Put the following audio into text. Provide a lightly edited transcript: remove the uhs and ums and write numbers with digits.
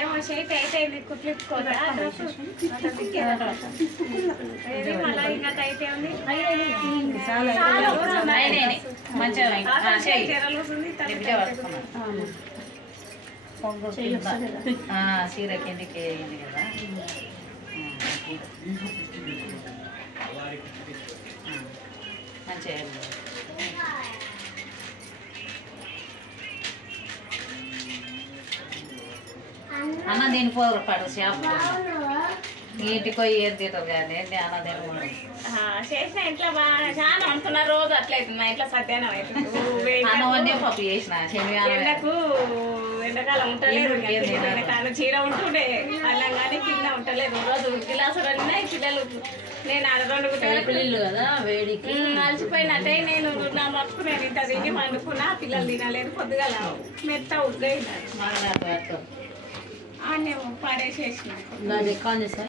ఏమో షేట్ అయితే కుట్లిప్పుకోదా మళ్ళీ ఇంకా టైట్ ఉంది చీర కిందికి వేయండి కదా మంచిగా అన్న దీని పోరు షాప్ ఇంటికి పోయి ఏది తింటారు కానీ అన్న తినకుండా చేసిన ఇంట్లో బాగా చాలా అనుకున్న రోజు అట్లయితుంది మా ఇంట్లో సత్యానం అవుతుంది అన్నవన్నీ పప్పు చేసిన ఎండకు ఎండాకాలం ఉంటలేదు ఎండాకాలం చీర ఉంటుండే అన్నం కానీ కింద ఉంటలేదు రోజు గిలాసులు అన్నీ పిల్లలు నేను అది 2 పిల్లలు కదా వేడికి అలసిపోయినట్టే నేను నా మట్టుకు నేను ఇంత తిని వండుకున్నా పిల్లలు తినలేదు కొద్దిగా మెత్త ఉద్దయినారు పడేసేసిన